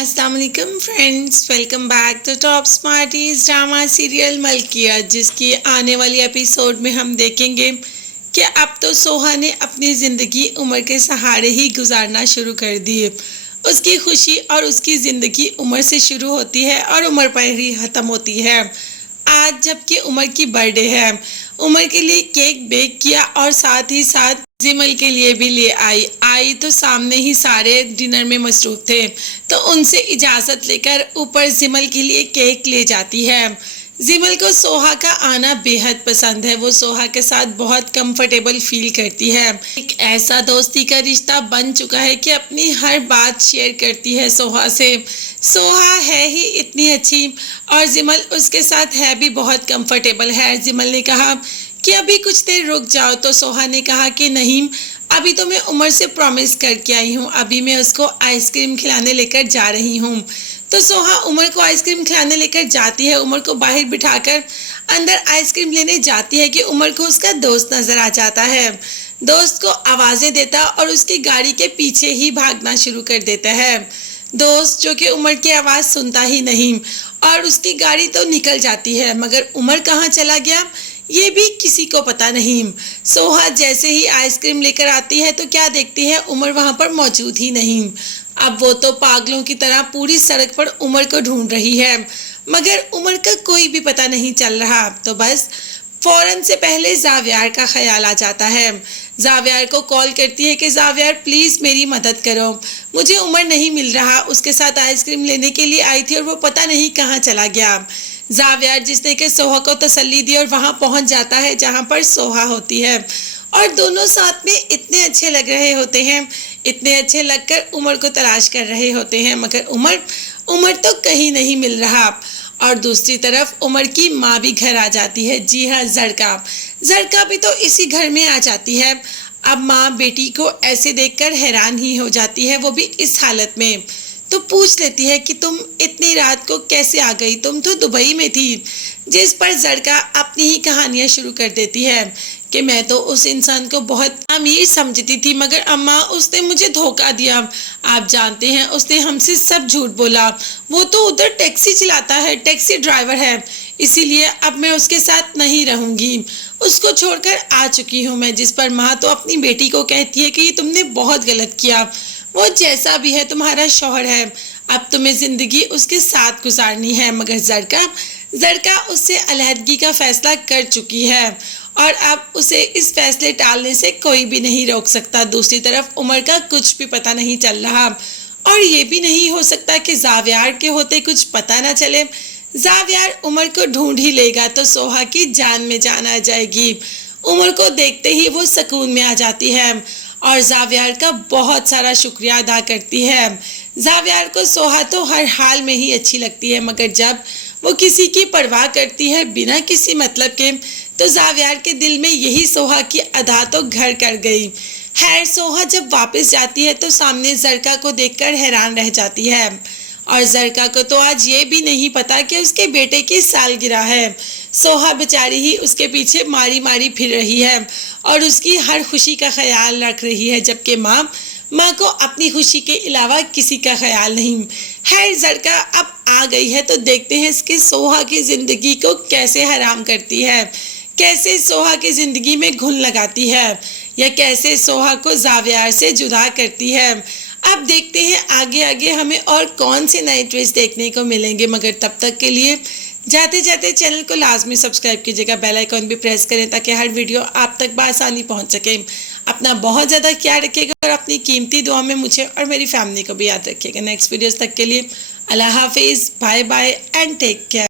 अस्सलाम वालेकुम friends, welcome back to top smarties drama serial Malkiya, जिसकी आने वाली एपिसोड में हम देखेंगे कि अब तो सोहा ने अपनी ज़िंदगी उमर के सहारे ही गुजारना शुरू कर दी है। उसकी खुशी और उसकी ज़िंदगी उमर से शुरू होती है और उमर पर ही ख़त्म होती है। आज जबकि उमर की बर्थडे है, उमर के लिए केक बेक किया और साथ ही साथ जिमल के लिए भी ले आई तो सामने ही सारे डिनर में मसरूफ थे, तो उनसे इजाज़त लेकर ऊपर जिमल के लिए केक ले जाती है। जिमल को सोहा का आना बेहद पसंद है, वो सोहा के साथ बहुत कंफर्टेबल फील करती है। एक ऐसा दोस्ती का रिश्ता बन चुका है कि अपनी हर बात शेयर करती है सोहा से। सोहा है ही इतनी अच्छी और जिमल उसके साथ है भी बहुत कंफर्टेबल है। जिमल ने कहा कि अभी कुछ देर रुक जाओ, तो सोहा ने कहा कि नहीं, अभी तो मैं उमर से प्रॉमिस करके आई हूँ, अभी मैं उसको आइसक्रीम खिलाने लेकर जा रही हूँ। तो सोहा उमर को आइसक्रीम खिलाने लेकर जाती है, उमर को बाहर बिठाकर अंदर आइसक्रीम लेने जाती है कि उमर को उसका दोस्त नज़र आ जाता है। दोस्त को आवाज़ें देता और उसकी गाड़ी के पीछे ही भागना शुरू कर देता है। दोस्त जो कि उमर की आवाज़ सुनता ही नहीं और उसकी गाड़ी तो निकल जाती है, मगर उमर कहाँ चला गया ये भी किसी को पता नहीं। सोहा जैसे ही आइसक्रीम लेकर आती है तो क्या देखती है, उमर वहाँ पर मौजूद ही नहीं। अब वो तो पागलों की तरह पूरी सड़क पर उमर को ढूंढ रही है, मगर उमर का कोई भी पता नहीं चल रहा। तो बस फौरन से पहले जावियार का ख्याल आ जाता है। जावियार को कॉल करती है कि जावियार प्लीज़ मेरी मदद करो, मुझे उमर नहीं मिल रहा, उसके साथ आइसक्रीम लेने के लिए आई थी और वो पता नहीं कहाँ चला गया। जावियार जिसने कि सोहा को तसल्ली दी और वहाँ पहुँच जाता है जहाँ पर सोहा होती है, और दोनों साथ में इतने अच्छे लग रहे होते हैं, इतने अच्छे लगकर उमर को तलाश कर रहे होते हैं, मगर उमर तो कहीं नहीं मिल रहा। और दूसरी तरफ उमर की माँ भी घर आ जाती है। जी हाँ, जरका भी तो इसी घर में आ जाती है। अब माँ बेटी को ऐसे देखकर हैरान ही हो जाती है, वो भी इस हालत में। तो पूछ लेती है कि तुम इतनी रात को कैसे आ गई, तुम तो दुबई में थी। जिस पर जरका अपनी ही कहानियाँ शुरू कर देती है कि मैं तो उस इंसान को बहुत अमीर समझती थी, मगर अम्मा उसने मुझे धोखा दिया। आप जानते हैं उसने हमसे सब झूठ बोला, वो तो उधर टैक्सी चलाता है, टैक्सी ड्राइवर है, इसीलिए अब मैं उसके साथ नहीं रहूंगी, उसको छोड़कर आ चुकी हूँ मैं। जिस पर माँ तो अपनी बेटी को कहती है कि ये तुमने बहुत गलत किया, वो जैसा भी है तुम्हारा शौहर है, अब तुम्हें ज़िंदगी उसके साथ गुजारनी है। मगर जरका उससे अलहदगी का फैसला कर चुकी है और अब उसे इस फैसले टालने से कोई भी नहीं रोक सकता। दूसरी तरफ उमर का कुछ भी पता नहीं चल रहा और ये भी नहीं हो सकता कि जावियार के होते कुछ पता ना चले। जावियार उमर को ढूंढ ही लेगा तो सोहा की जान में जान आ जाएगी। उमर को देखते ही वो सुकून में आ जाती है और जावियार का बहुत सारा शुक्रिया अदा करती है। जावियार को सोहा तो हर हाल में ही अच्छी लगती है, मगर जब वो किसी की परवाह करती है बिना किसी मतलब के, तो जावियार के दिल में यही सोहा की अदा तो घर कर गई। खैर सोहा जब वापस जाती है तो सामने जरका को देखकर हैरान रह जाती है, और जरका को तो आज ये भी नहीं पता कि उसके बेटे की सालगिरह है। सोहा बेचारी ही उसके पीछे मारी मारी फिर रही है और उसकी हर खुशी का ख्याल रख रही है, जबकि माँ को अपनी खुशी के अलावा किसी का ख्याल नहीं है। जरका अब आ गई है तो देखते हैं इसकी सोहा की ज़िंदगी को कैसे हराम करती है, कैसे सोहा की ज़िंदगी में घुन लगाती है, या कैसे सोहा को जावियार से जुदा करती है। अब देखते हैं आगे आगे हमें और कौन से नए ट्विस्ट देखने को मिलेंगे। मगर तब तक के लिए जाते जाते चैनल को लाजमी सब्सक्राइब कीजिएगा, बेल आइकॉन भी प्रेस करें ताकि हर वीडियो आप तक बआसानी पहुंच सके। अपना बहुत ज़्यादा ख्याल रखिएगा और अपनी कीमती दुआ में मुझे और मेरी फैमिली को भी याद रखिएगा। नेक्स्ट वीडियोस तक के लिए अल्लाह हाफिज़, bye bye and take care.